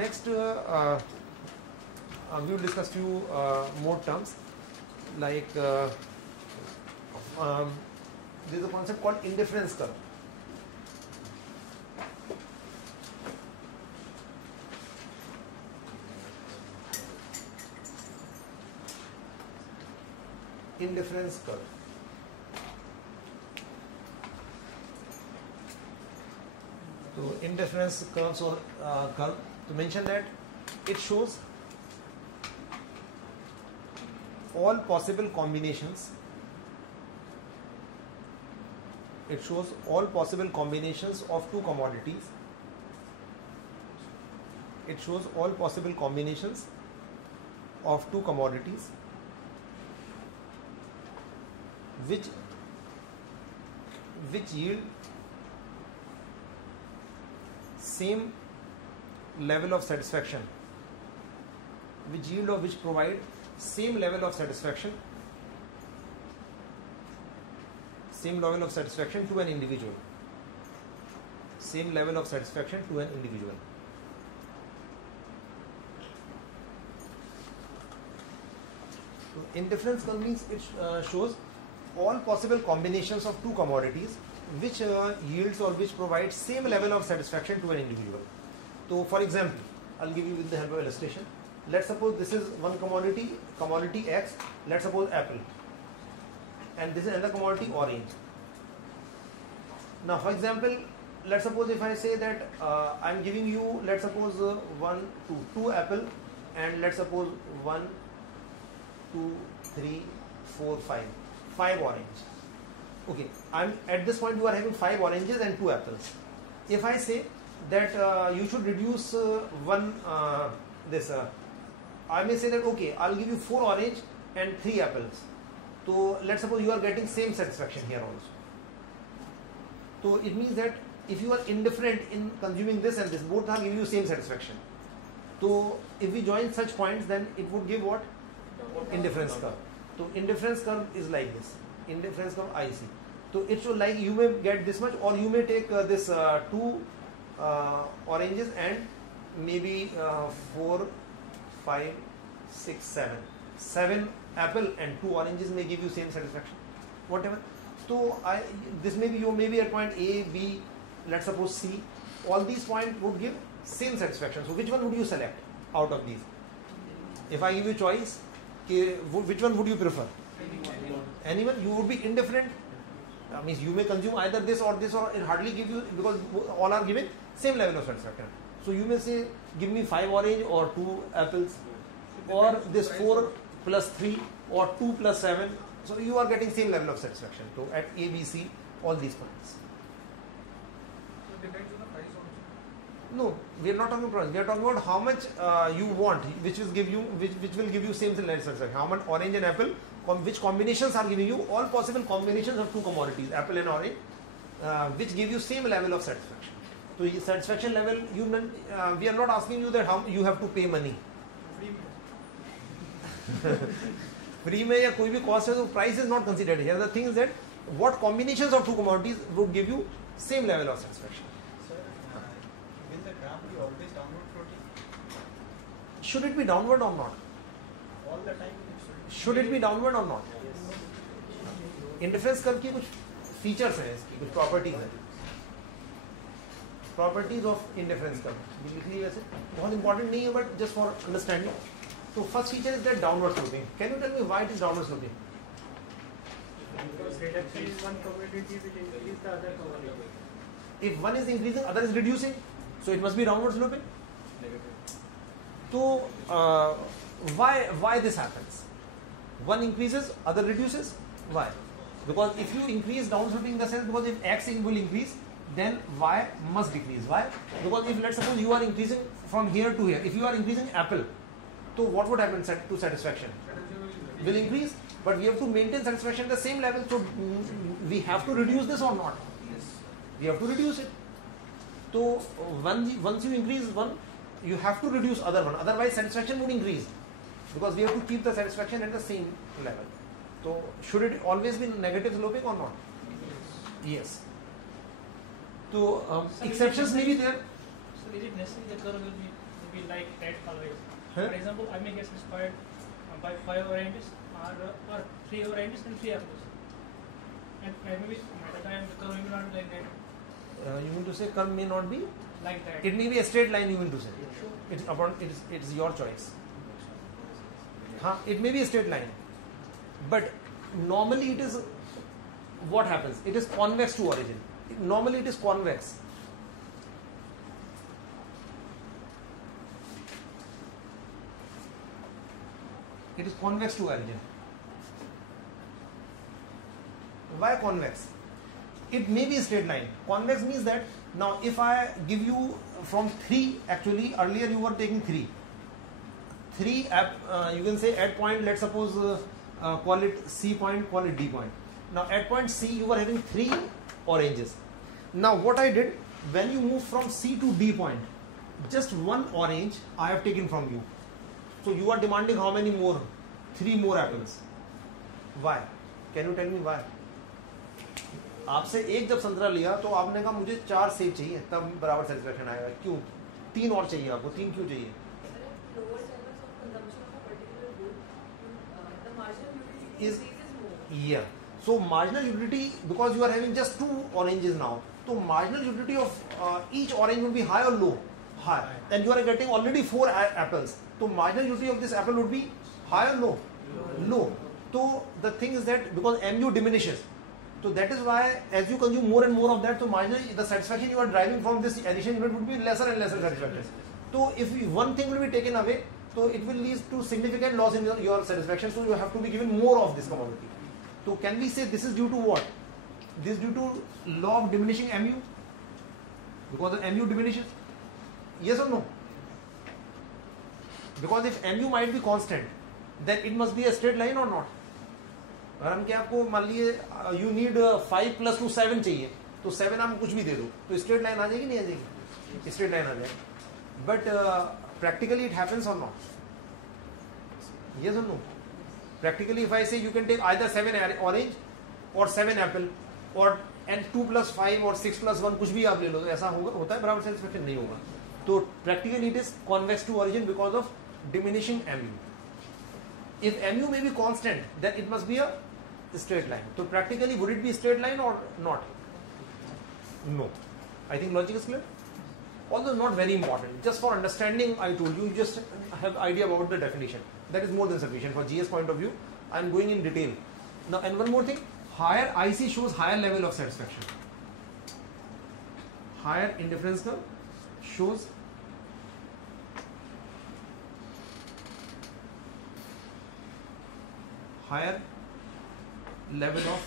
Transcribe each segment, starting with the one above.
next we will discuss few more terms like there is a concept called indifference curve. Indifference curve. So indifference curves or curve, to mention that it shows all possible combinations. It shows all possible combinations of two commodities. It shows all possible combinations of two commodities which yield same level of satisfaction, which yield or which provide same level of satisfaction, same level of satisfaction to an individual, same level of satisfaction to an individual. So indifference curve means it shows all possible combinations of two commodities which yields or which provides same level of satisfaction to an individual. So for example, I'll give you with the help of illustration. Let's suppose this is one commodity, commodity X, let's suppose apple, and this is another commodity, orange. Now for example, let's suppose if I say that I'm giving you, let's suppose two apple, and let's suppose 1, 2, 3, 4, 5 orange. Okay, I'm at this point you are having 5 oranges and 2 apples. If I say that you should reduce I may say that okay, I'll give you 4 orange and 3 apples. So let's suppose you are getting same satisfaction here also. So it means that if you are indifferent in consuming this and this, both are giving you same satisfaction. So if we join such points, then it would give what? Indifference curve. So indifference curve is like this. Indifference curve IC. So it should like you may get this much, or you may take this 2 oranges and maybe 4, 5, 6, 7 apple and 2 oranges may give you same satisfaction, whatever. So this may be, you may be at point A, B, let's suppose C. All these points would give same satisfaction. So which one would you select out of these? If I give you choice, which one would you prefer? Anyone? You would be indifferent. Means you may consume either this or this, or it hardly give you, because all are giving same level of satisfaction. So you may say, give me 5 orange or 2 apples, or this 4 plus 3 or 2 plus 7. So you are getting same level of satisfaction. So at A, B, C, all these points. So it depends on the price also. No, we are not talking about price. We are talking about how much you want, which will give you same level of satisfaction. How much orange and apple, which combinations are giving you all possible combinations of two commodities, apple and orange, which give you same level of satisfaction. So satisfaction level, we are not asking you that how you have to pay money. Free mein ya koi bhi cost hai, so price is not considered here. The thing is that what combinations of two commodities would give you same level of satisfaction. Sir, will the graph be always downward floating? Should it be downward or not? All the time? Should it be downward or not? Yes. Indifference curve की कुछ features हैं, इसकी कुछ properties हैं. Properties of indifference curve लिख ली, वैसे बहुत important नहीं है, but just for understanding. So first feature is that downward sloping. Can you tell me why it is downward sloping? Because reduction is one commodity which increases the other commodity. If one is increasing, other is reducing, so it must be downward sloping. So why this happens? One increases, other reduces. Why? Because if you increase downward sloping in the sense, because if X will increase, then Y must decrease. Why? Because if let's suppose you are increasing from here to here, if you are increasing apple, so what would happen to satisfaction? Will increase, but we have to maintain satisfaction at the same level. So we have to reduce this or not? Yes. We have to reduce it. So once you increase one, you have to reduce other one. Otherwise, satisfaction would increase, because we have to keep the satisfaction at the same level. So should it always be negative sloping or not? Yes. So exceptions may be there. So is it necessary the curve will be to be like that always. Huh? For example, I may get satisfied by 5 oranges or 3 oranges and 3 apples. And maybe at the time the curve may not be like that. You mean to say curve may not be? Like that. It may be a straight line, you mean to say. It's your choice. It may be a straight line. But normally it is, what happens? It is convex to origin. Normally it is convex. It is convex to origin. Why convex? It may be a straight line. Convex means that now if I give you from 3, actually earlier you were taking 3. 3 you can say at point, let's suppose call it C point, call it D point. Now at point C you were having 3 oranges. Now what I did, when you move from C to D point, just 1 orange I have taken from you. So you are demanding how many more? 3 more apples. Why? Can you tell me why? आपसे एक जब संतरा लिया तो आपने कहा मुझे 4 सेब चाहिए, तब बराबर सेटिस्फेक्शन आएगा. क्यों? 3 और चाहिए आपको. 3 क्यों चाहिए? Yeah. So marginal utility, because you are having just 2 oranges now, so marginal utility of each orange will be high or low? High. And you are getting already 4 apples. So marginal utility of this apple would be high or low? Low. So the thing is that because mu diminishes, so that is why as you consume more and more of that, so marginally the satisfaction you are driving from this addition unit would be lesser and lesser satisfaction. So if one thing will be taken away, so it will lead to significant loss in your satisfaction, so you have to be given more of this commodity. So can we say this is due to what? This is due to law of diminishing mu? Because the mu diminishes? Yes or no? Because if mu might be constant, then it must be a straight line or not? अगर हम क्या आपको मान लीजिए you need 5 plus 2 7 चाहिए, तो 7 आप कुछ भी दे दो, तो straight line आ जाएगी नहीं आ जाएगी? Straight line आ जाएगी. But practically it happens or not? Yes or no? Practically if I say you can take either 7 orange or 7 apple or and 2 plus 5 or 6 plus 1 कुछ भी आप ले लो, तो ऐसा होता है बराबर satisfaction नहीं होगा. तो practically it is convex to origin because of diminishing mu. If mu may be constant, then it must be a straight line. So practically would it be a straight line or not? No. I think logic is clear. Although not very important. Just for understanding, I told you, just have idea about the definition. That is more than sufficient for GS point of view. I am going in detail. Now, and one more thing, higher IC shows higher level of satisfaction. Higher indifference curve shows higher level of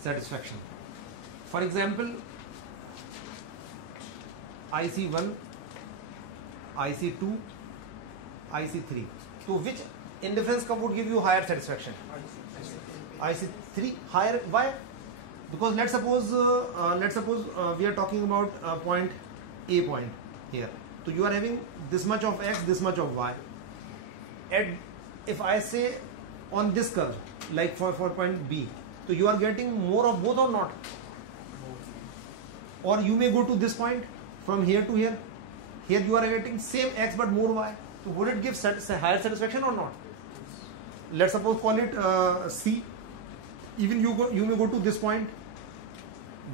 satisfaction. For example, IC1, IC2, IC3. So which indifference curve would give you higher satisfaction? IC3 higher. Why? Because let's suppose we are talking about point A point here. So you are having this much of X, this much of Y. And if I say on this curve, like for point B, so you are getting more of both or not? Or you may go to this point from here to here. Here you are getting same X but more Y. So would it give higher satisfaction or not? Let's suppose call it C. Even you may go to this point,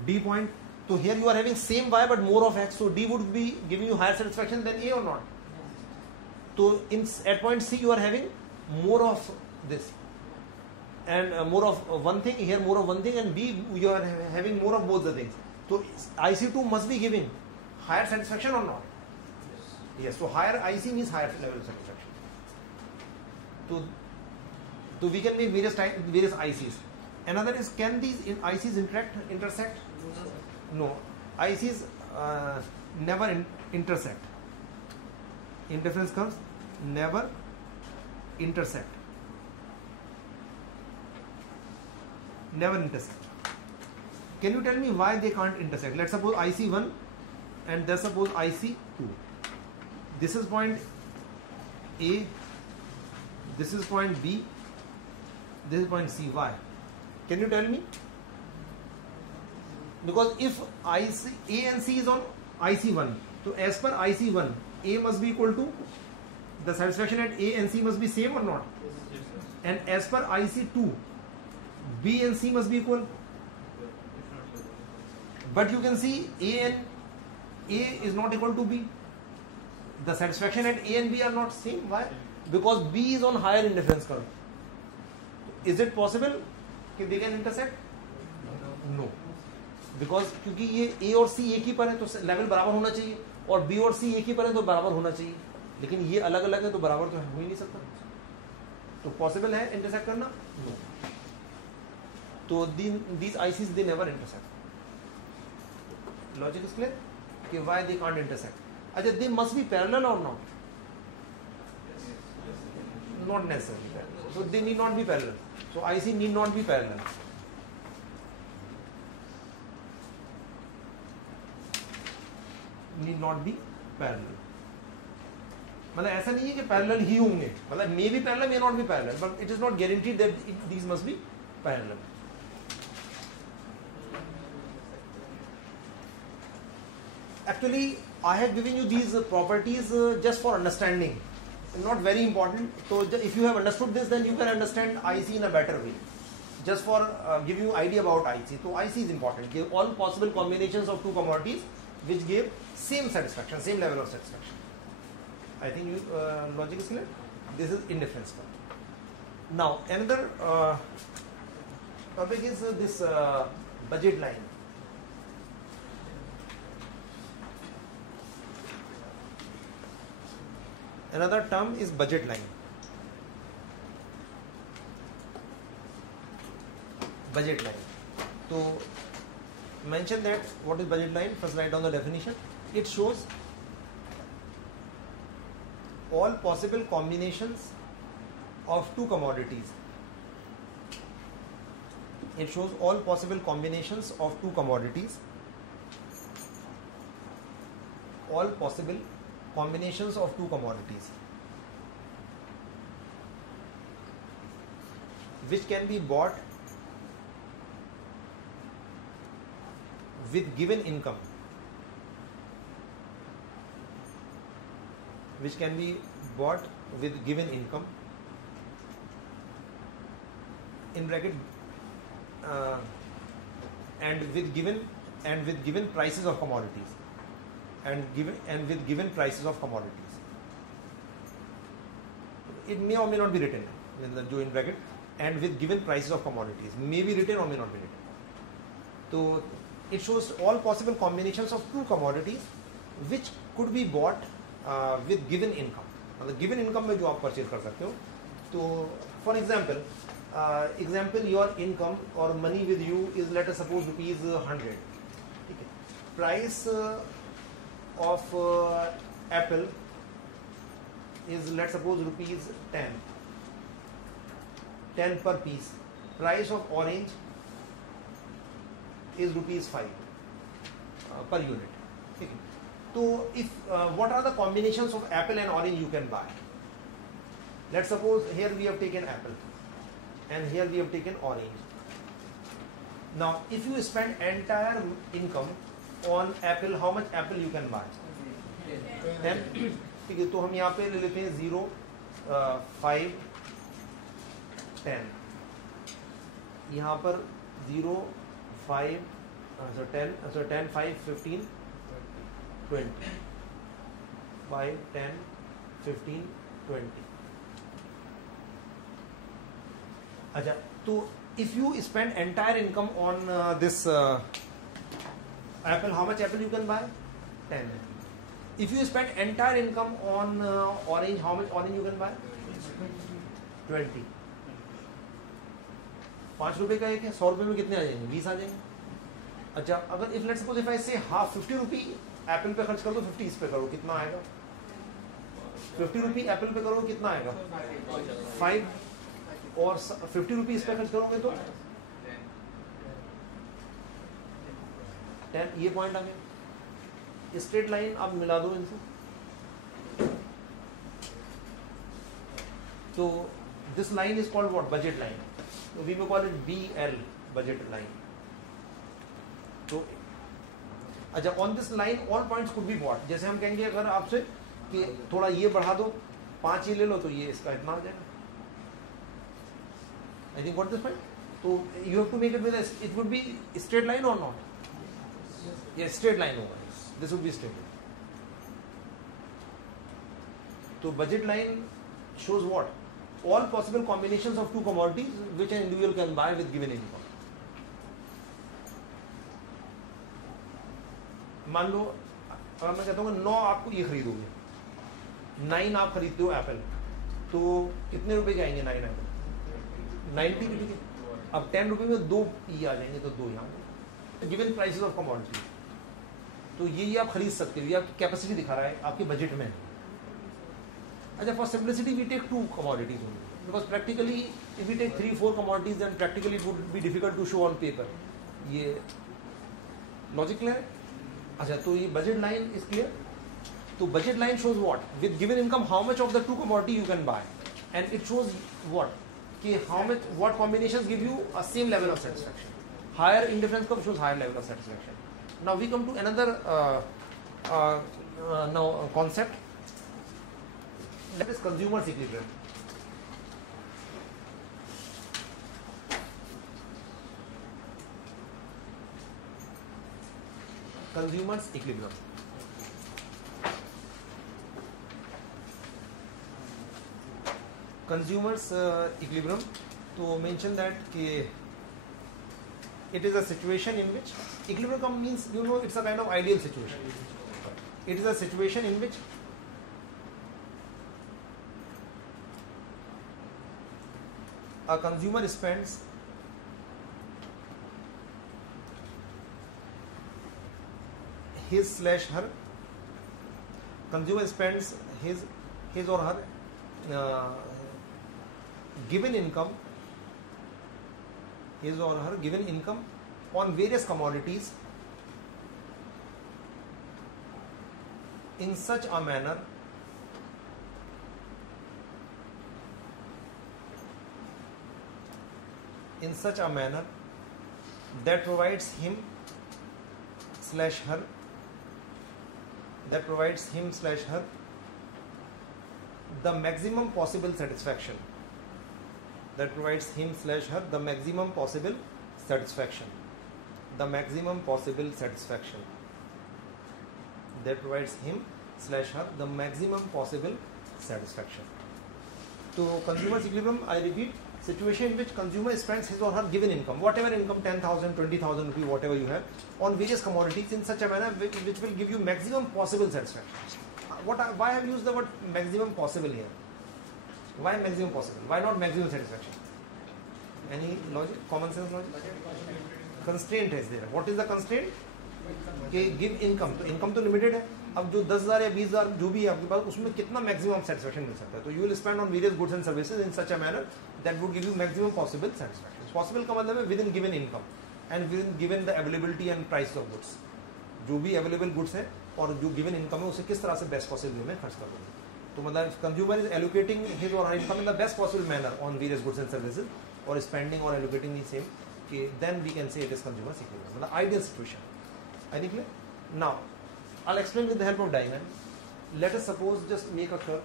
D point. So here you are having same Y but more of X. So D would be giving you higher satisfaction than A or not? So at point C you are having more of this and more of one thing, here more of one thing, and B you are having more of both the things. So IC2 must be giving higher satisfaction or not? Yes. So higher IC means higher level of satisfaction. So we can make various ICs. Another is, can these ICs intersect? No. ICs never intersect. Indifference curves never intersect. Never intersect. Can you tell me why they can't intersect? Let's suppose IC1 and let's suppose IC2. This is point A, this is point B, this is point C. Why? Can you tell me? Because if A and C is on IC1, so as per IC1, A must be equal to, the satisfaction at A and C must be same or not? And as per IC2, B and C must be equal. But you can see A is not equal to B. The satisfaction at A and B are not same. Why? Because B is on higher indifference curve. Is it possible that they can intersect? No. Because क्योंकि ये A और C एक ही पर है तो level बराबर होना चाहिए, और B और C एक ही पर है तो बराबर होना चाहिए, लेकिन ये अलग अलग है तो बराबर तो हो ही नहीं सकता. तो पॉसिबल है इंटरसेक्ट करना? नो. तो these ICs they never intersect. Logic is clear? कि why they can't intersect? अच्छा, they must be parallel or not? Not necessarily parallel. So they need not be parallel. So IC need not be parallel. Need not be parallel. मतलब ऐसा नहीं है कि parallel ही होंगे, मतलब may be parallel, may not be parallel, but it is not guaranteed that these must be parallel. Actually, I have given you these properties just for understanding, not very important. So if you have understood this, then you can understand IC in a better way. Just for give you idea about IC. So IC is important. Give all possible combinations of two commodities which give same satisfaction, same level of satisfaction. I think you, logic is clear. This is indifference. Now another topic is this budget line. Another term is budget line. Budget line. So mention that what is budget line. First write down the definition. It shows all possible combinations of two commodities. It shows all possible combinations of two commodities. All possible combinations of two commodities which can be bought with given income, which can be bought with given income, in bracket and with given prices of commodities, and with given prices of commodities. It may or may not be written in the join bracket, and with given prices of commodities may be written or may not be written. So it shows all possible combinations of two commodities which could be bought with given income. मतलब given income में जो आप purchase कर सकते हो. तो for example, your income or money with you is, let us suppose, rupees 100. Okay. Price of apple is, let's suppose, rupees 10 per piece. Price of orange is rupees 5 per unit. Okay. So if what are the combinations of apple and orange you can buy? Let's suppose here we have taken apple and here we have taken orange. Now if you spend entire income on apple, how much apple you can buy? 10. ठीक है, तो हम यहाँ पे ले लेते हैं 0, 5, 10. यहाँ पर 0, 5, 10, 5, 15, 20. 5, 10, 15, 20. अच्छा, तो if you spend entire income on this apple, how much apple you can buy? 10. If you spend entire income on orange, how much orange you can buy? 20. 5 रुपए का एक है, 100 रुपए में कितने आ जाएंगे? 20 आ जाएंगे. अच्छा, अगर if let's suppose if I say half 50 रुपए एप्पल पे खर्च कर दो, 50 इस पे करो, कितना आएगा? 50 रुपए एप्पल पे करो, कितना आएगा? 5. और 50 रुपए इस पे खर्च करोगे तो 10. ये पॉइंट आ गया. स्ट्रेट लाइन आप मिला दो इनसे. तो this line is called what? Budget line. So we may call it BL, budget line. So अच्छा, on this line all points could be bought. जैसे हम कहेंगे अगर आपसे कि थोड़ा ये बढ़ा दो, 5 ये ले लो तो ये इसका इतना आ जाएगा. I think what this point? So you have to make it with it would be straight line or not? Yes, straight line होगा. This would be straight line. So budget line shows what? All possible combinations of two commodities which an individual can buy with given income. मान लो अगर मैं कहता हूँ 9 आपको ये खरीदोगे, 9 आप खरीदते हो एप्पल, तो कितने रुपए के आएंगे 9 एप्पल? 90 रुपए के. अब 10 रुपए में 2 ये आ जाएंगे, तो 2 यहाँ गिवन प्राइसेस ऑफ कमोडिटी. तो ये आप खरीद सकते हो, ये आपकी कैपेसिटी दिखा रहा है, आपके बजट में है. अच्छा, for simplicity we take 2 commodities only, because practically if we take 3-4 commodities then practically it would be difficult to show on paper. ये लॉजिक क्लियर है? अच्छा, तो ये बजट लाइन इज क्लियर. तो budget line shows what? With given income how much of the 2 commodity you can buy, and it shows what? कि how much, what combinations give you a same level of satisfaction. Higher indifference curve shows higher level of satisfaction. Now we come to another concept. That is consumer's equilibrium. Consumer's equilibrium. Consumer's equilibrium. To mention that it is a situation in which equilibrium means, you know, it's a kind of ideal situation. It is a situation in which a consumer spends his/her or her given income, his or her given income on various commodities in such a manner that provides him/her the maximum possible satisfaction. The maximum possible satisfaction. That provides him/her the maximum possible satisfaction. So consumer's equilibrium, I repeat, situation in which consumer spends his or her given income, whatever income, 10,000, 20,000 rupees, whatever you have, on various commodities in such a manner which will give you maximum possible satisfaction. Why have you used the word maximum possible here? Why maximum possible? Why not maximum satisfaction? Any logic, common sense logic? Constraint is there. What is the constraint? कि give income. तो income तो limited है. अब जो 10,000 या 20,000 जो भी है आपके पास, उसमें कितना maximum satisfaction मिल सकता है? तो you will spend on various goods and services in such a manner that would give you maximum possible satisfaction. Possible का मतलब है within given income and within given the availability and price of goods. जो भी available goods है और जो given income है, उसे किस तरह से best possible way में खर्च कर दोगे. तो मतलब consumer is allocating his or her income in the best possible manner on various goods and services, or spending or allocating the same. Then we can say it is consumer's equilibrium. The ideal situation. I think clear? Now, I'll explain with the help of diagram. Let us suppose just make a curve.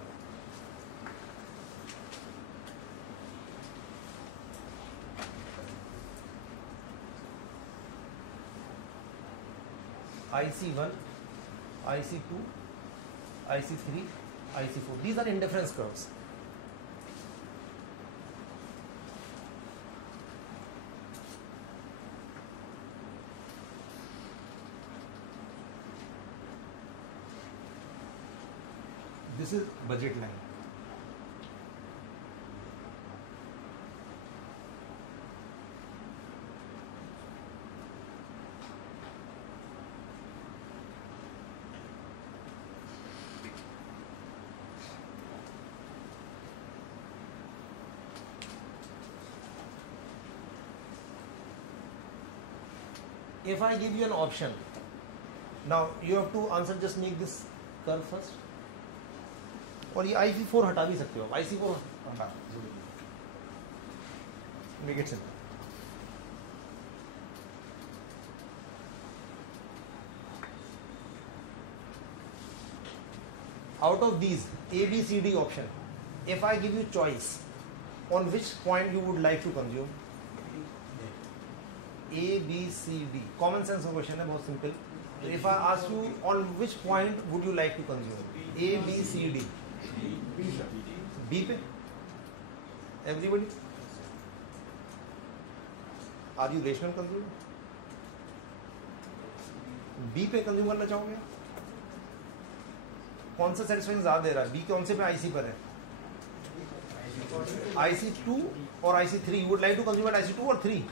IC1, IC2, IC3, IC4. These are indifference curves. This is budget line. If I give you an option, now you have to answer, just make this curve first. और ये IC4 हटा भी सकते हो, IC4 हटा, make it simple. out of these A, B, C, D option, if I give you choice, on which point you would like to consume? A, B, C, D. Common sense question है, बहुत simple. If I ask you on which point would you like to consume? A, B, C, D. B पे? Everybody? Are you rational consumer? B पे consume करना चाहोगे? कौन सा satisfaction ज्यादा दे रहा है? B कौन से पे? IC पर है. IC2 or IC3? You would like to consume at IC2 or 3?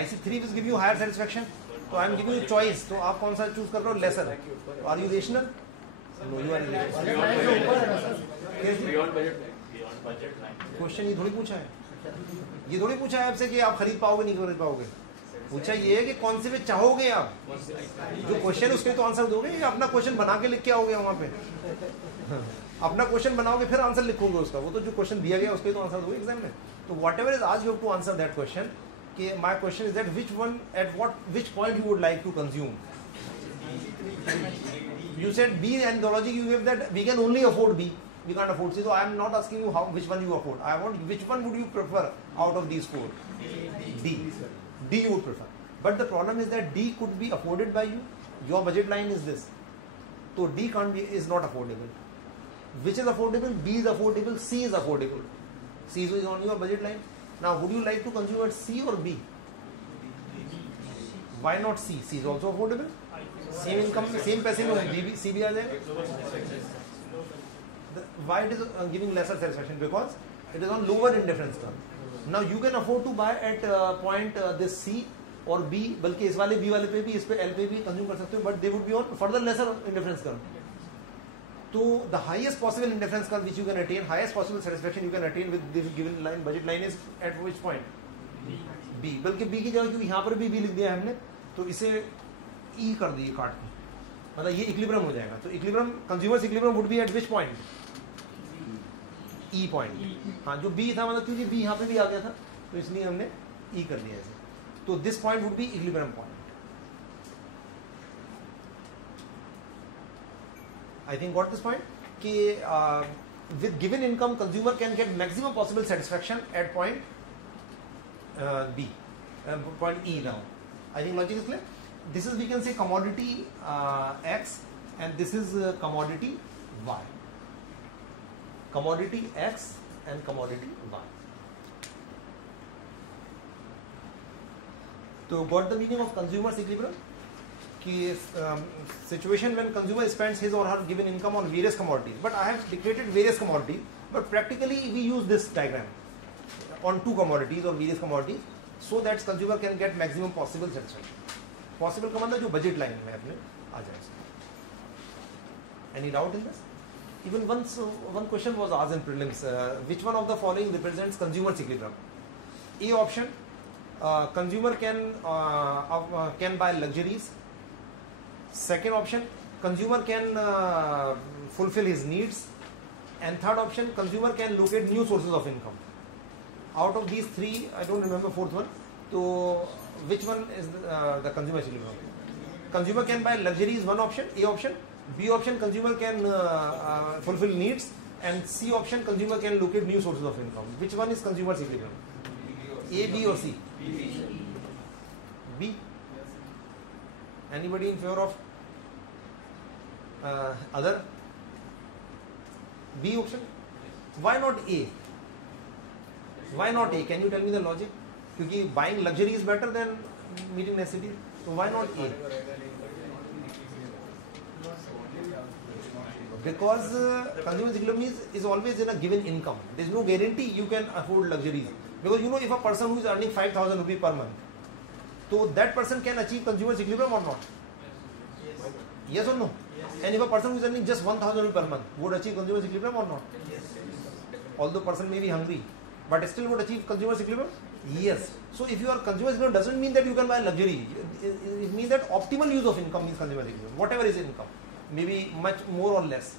IC3 will give you higher satisfaction. So I am giving you choice. तो आप कौन सा चूज कर रहे हो? Lesser. Are you rational? No, you are irrational. Question ये थोड़ी पूछा है, ये थोड़ी पूछा है आपसे कि आप खरीद पाओगे नहीं खरीद पाओगे. पूछा ये है कि कौन से पे चाहोगे आप. जो क्वेश्चन है उसके तो आंसर दोगे या अपना क्वेश्चन बना के लिख के आओगे वहां पे? अपना क्वेश्चन बनाओगे फिर आंसर लिखोगे उसका. वो तो जो क्वेश्चन दिया गया उसके तो आंसर दोगे एग्जाम में. तो वॉट एवर इज आज you have to answer that question. कि my question is that which one at what which point you would like to consume. You said B, and the logic you gave that we can only afford B, we can't afford C. So I am not asking you which one you afford. I want which one would you prefer out of these four. D. D you would prefer. But the problem is that D could be afforded by you. Your budget line is this. So D is not affordable. Which is affordable? B is affordable. C is affordable. C is on your budget line. Now would you like to consume at C or B? Why not C? C is also affordable. Same income, same पैसे में C भी आ जाएगा. Why it is giving lesser satisfaction? Because it is on lower indifference curve. Now you can afford to buy at point this C or B, बल्कि इस वाले B वाले पे भी, इस पे L पे भी consume कर सकते हो, but they would be on further lesser indifference curve. So the highest possible indifference curve which you can attain, highest possible satisfaction you can attain with this given line, budget line, is at which point? B. बल्कि B की जगह क्योंकि यहाँ पर भी B लिख दिया है हमने, तो इसे E कर दिए काट के, मतलब ये इक्विलिब्रियम हो जाएगा. तो equilibrium, consumers equilibrium would be eight which point? E point. हाँ, जो B था, मतलब क्योंकि B यहाँ पे भी आ गया था तो इसलिए हमने E कर दिया ऐसे. तो this point would be equilibrium point. I think got this point कि with given income consumer can get maximum possible satisfaction at point B, point E. Now I think logic is clear. This is, we can say, commodity X, and this is commodity Y. Commodity X and commodity Y. So got the meaning of consumer's equilibrium? Situation when consumer spends his or her given income on various commodities, but I have declared various commodities, but practically we use this diagram on two commodities or various commodities so that consumer can get maximum possible satisfaction. Possible का मतलब जो budget line में अपने आ जाए. Any doubt in this? Even once one question was asked in prelims, which one of the following represents consumer's equilibrium? A option, consumer can buy luxuries. Second option, consumer can fulfill his needs. And third option, consumer can locate new sources of income. Out of these three, I don't remember fourth one. So which one is the consumer equilibrium? Consumer can buy luxuries, one option, A option. B option, consumer can fulfill needs. And C option, consumer can locate new sources of income. Which one is consumer's equilibrium? A, B or C? B. Anybody in favor of other? B option? Why not A? Why not A? Can you tell me the logic? Because buying luxury is better than meeting necessity. So why not A? Because consumer economy is always in a given income. There is no guarantee you can afford luxuries. Because you know, if a person who is earning 5,000 rupees per month, so that person can achieve consumer equilibrium or not? Yes or no? Yes. And if a person who is earning just 1,000 rupees per month would achieve consumer equilibrium or not? Yes. Although person may be hungry, but still would achieve consumer equilibrium? Yes. So if you are consumer equilibrium, doesn't mean that you can buy luxury. It means that optimal use of income means consumer equilibrium. Whatever is income, maybe much more or less.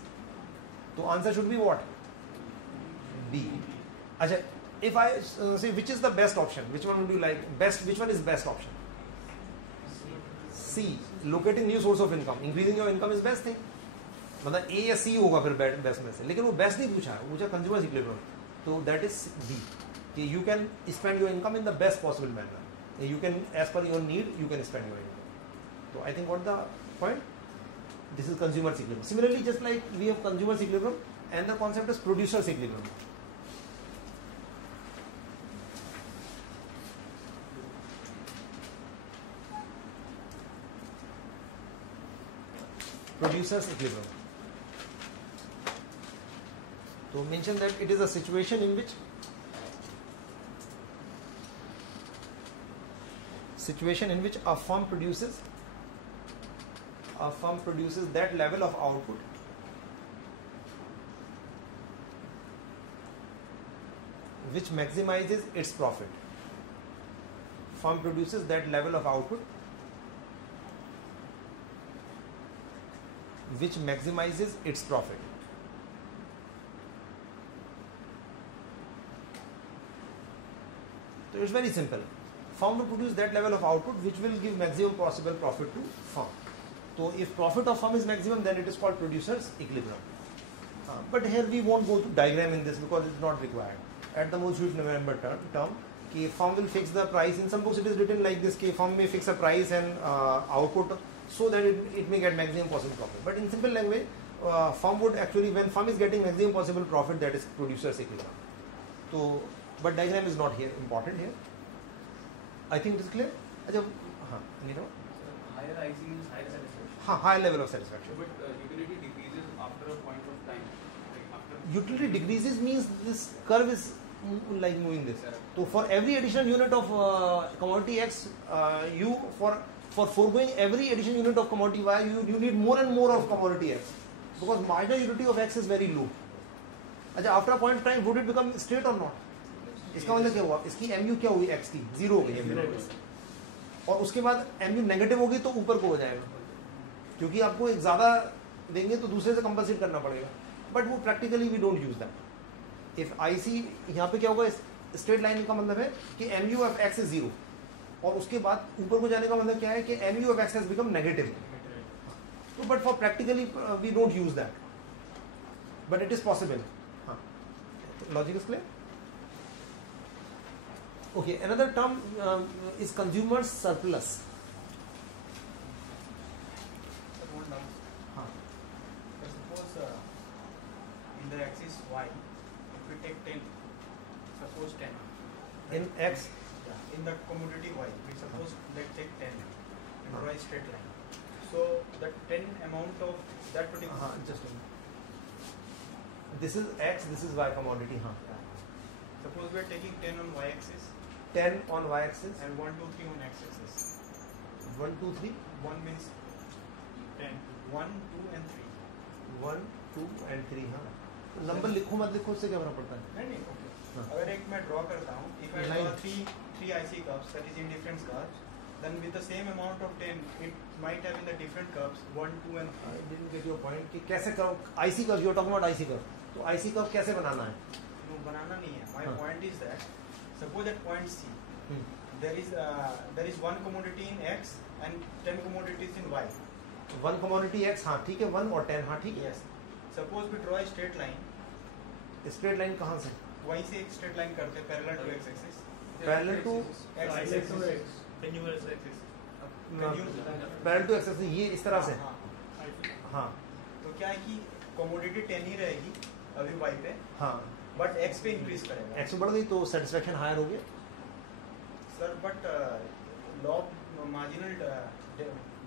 So answer should be what? B. Achha, if I say which is the best option, which one would you like? Best. Which one is best option? C. Locating new source of income. Increasing your income is best thing. मतलब ए या सी होगा फिर best में से, लेकिन वो best नहीं पूछा, वो पूछा कंज्यूमर्स इक्विलिब्रियम, तो दैट इज बी, कि you can spend your income in the best possible manner, you can as per your need you can spend your income. तो I think what the point, this is consumer's equilibrium. Similarly, just like we have consumer's equilibrium, and the concept is producer's equilibrium. Producer's equilibrium. So mention that it is a situation in which a firm produces that level of output which maximizes its profit. Firm produces that level of output which maximizes its profit. So it's very simple. Firm will produce that level of output which will give maximum possible profit to firm. So if profit of firm is maximum, then it is called producer's equilibrium. But here we won't go to diagram in this because it's not required. At the most, you should remember term कि firm will fix the price. In some books it is written like this कि firm may fix a price and output so that it may get maximum possible profit. But in simple language, firm would actually, when firm is getting maximum possible profit, that is producer's equilibrium. So, but diagram is not here important here. I think it is clear. अच्छा, हाँ, Nino? Higher IC means higher satisfaction. हाँ, high level of satisfaction. But utility decreases after a point of time. Like after Utility decreases means this curve is like moving this. So for every additional unit of commodity X, you for foregoing every additional unit of commodity Y, you need more and more of commodity X because marginal utility of X is very low. अच्छा, after a point of time, would it become straight or not? इसका मतलब क्या हुआ? इसकी MU क्या हुई? X थी, zero हो गई MU, और उसके बाद MU नेगेटिव होगी तो ऊपर को हो जाएगा, क्योंकि आपको एक ज़्यादा देंगे तो दूसरे से कंपनसेट करना पड़ेगा. बट वो practically we don't use that. If IC यहाँ पे क्या होगा, स्ट्रेट लाइन का मतलब है कि MU of X is 0, और उसके बाद ऊपर को जाने का मतलब क्या है कि MU of X has become negative. तो but for practically we don't use that, but it is possible. हाँ, logic is clear. Okay, another term is consumer's surplus. One down. Suppose in the axis Y, if we take 10, suppose 10. In X? Yeah, in the commodity Y, we suppose let's take 10 and draw a straight line. So the 10 amount of that particular. Just a minute. This is X, this is Y commodity. Yeah. Suppose we are taking 10 on Y axis. 10 on y-axis and 1, 2, 3 on x-axis. 1, 2, 3. 1 means 10. 1, 2 and 3. 1, 2 and 3. हाँ, number लिखो मत लिखो, उससे क्या फर्क पड़ता है? नहीं ओके. अगर एक मैं ड्रॉ करता हूँ, if I draw three IC curves, that is indifference curves, then with the same amount of 10, it might have in the different curves 1, 2 and 3. I didn't get your point कि कैसे curve IC curve, you are talking about IC curve. तो IC curve कैसे बनाना है? No, बनाना नहीं है. My point is that suppose at point C, there is one commodity in X and 10 commodities in Y. One commodity X, हाँ ठीक है, 1 और 10, हाँ ठीक है. Yes. Suppose we draw a straight line. Straight line कहाँ से? Y से एक straight line करते हैं parallel to X axis. Parallel to X axis. Continuous axis. Parallel to X axis, ये इस तरह से. हाँ. तो क्या है कि commodity 10 ही रहेगी अभी Y पे. हाँ. बट X पे इंक्रीज करेगा. X बढ़ गई तो सेटिस्फेक्शन हायर हो गया. Sir but law marginal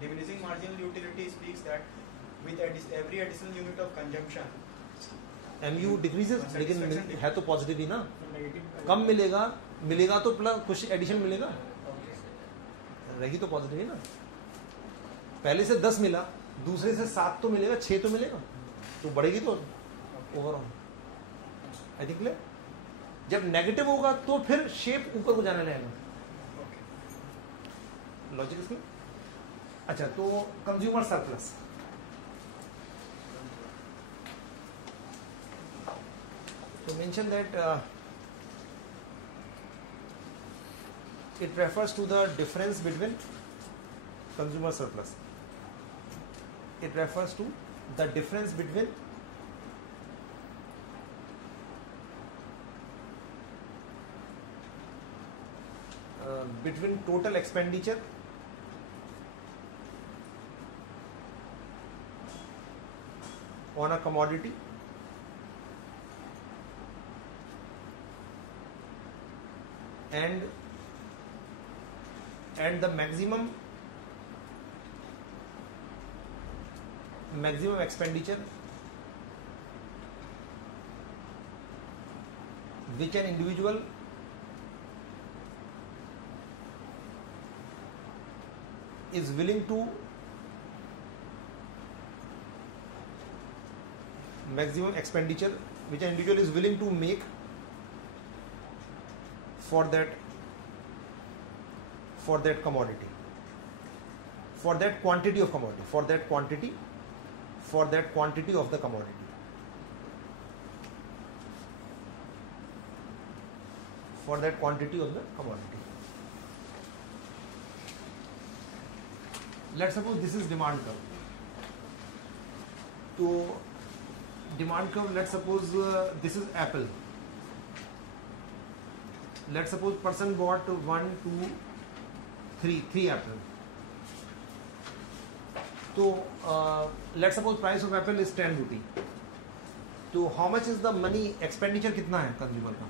diminishing marginal utility speaks that with every additional unit of consumption MU decreases, लेकिन है तो पॉजिटिव ही ना. कम मिलेगा तो प्लस कुछ एडिशन मिलेगा, रहेगी तो पॉजिटिव ही ना. पहले से 10 मिला, दूसरे से 7 तो मिलेगा, 6 तो मिलेगा, तो बढ़ेगी तो ओवरऑल. I think clear. जब नेगेटिव होगा तो फिर शेप ऊपर को जाने लगेगा. लॉजिक इसमें. अच्छा, तो कंज्यूमर सरप्लस. तो mention that it refers to the difference between consumer surplus. It refers to the difference between total expenditure on a commodity and the maximum expenditure which an individual is willing to make for that commodity, for that quantity of commodity, for that quantity of the commodity. For that quantity of the commodity. Let's suppose this is demand curve. So demand curve, let's suppose this is apple. Let's suppose person bought 1, 2, 3 apple. So let's suppose price of apple is 10 rupee. So how much is the money expenditure कितना है consumer का?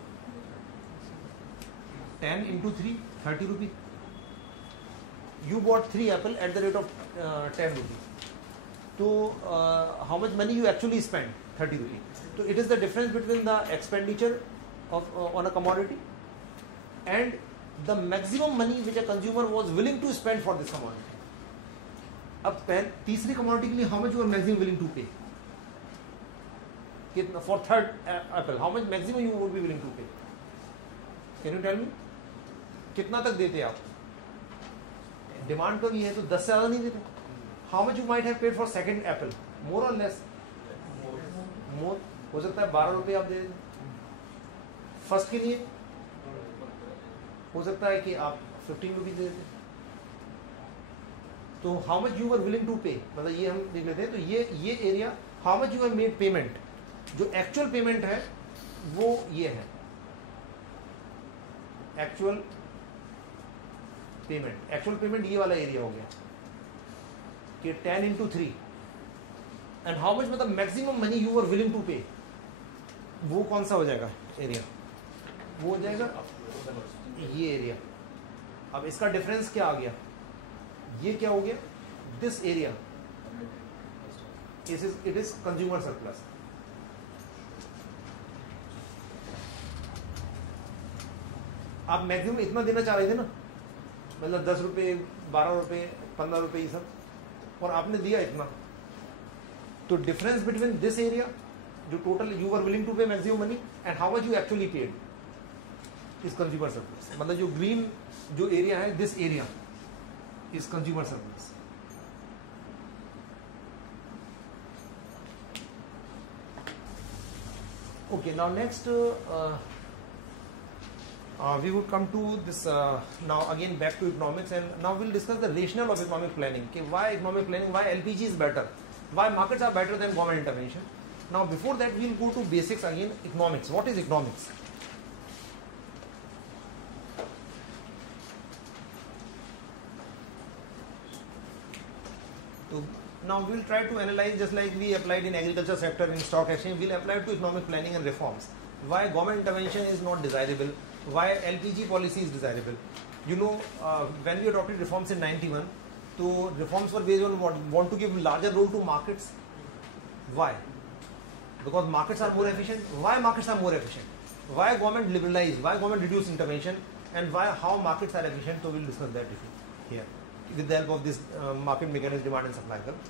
10 into 3, 30 rupee. You bought 3 apple at the rate of 10 rupee. So how much money you actually spent? 30 rupee. So it is the difference between the expenditure of on a commodity and the maximum money which a consumer was willing to spend for this commodity. अब तीसरी commodity के लिए how much you are maximum willing to pay? कितना for third apple? How much maximum you would be willing to pay? Can you tell me? कितना तक देते आप? Demand कभी है तो 10 से ज़्यादा नहीं देते. How much you might have paid for second apple? More or less? More. हो सकता है 12 रुपये आप दे दें. First के लिए हो सकता है कि आप 15 रुपीज़ दे देते. तो how much you were willing to pay? मतलब ये हम देख लेते हैं. तो ये area how much you have made payment, जो actual payment है वो ये है. Actual payment ये वाला एरिया हो गया कि 10 into 3 and how much मतलब maximum money you were willing to pay, वो कौन सा हो जाएगा एरिया? वो हो जाएगा ये एरिया. अब इसका डिफरेंस क्या आ गया? ये क्या हो गया? This area it is consumer surplus. आप मैक्सिमम इतना देना चाह रहे थे ना, मतलब 10 रुपये, 12 रुपये, 15 रुपये ये सब, और आपने दिया इतना. तो डिफरेंस बिटवीन दिस एरिया जो total you are willing to pay maximum money and how much you actually paid is consumer surplus. मतलब जो ग्रीन जो एरिया है, this area is consumer surplus. Okay, now next we would come to this now again back to economics, and now we'll discuss the rationale of economic planning. Okay, why economic planning, why LPG is better, why markets are better than government intervention. Now before that we'll go to basics again. Economics. What is economics? So now we'll try to analyze, just like we applied in agriculture sector, in stock exchange, we'll apply it to economic planning and reforms. Why government intervention is not desirable, why LPG policy is desirable. You know, when we adopted reforms in 91, so reforms were based on what? Want to give larger role to markets. Why? Because markets are more efficient. Why markets are more efficient? Why government liberalize? Why government reduce intervention? And why how markets are efficient? So we'll discuss that here with the help of this market mechanism, demand and supply curve.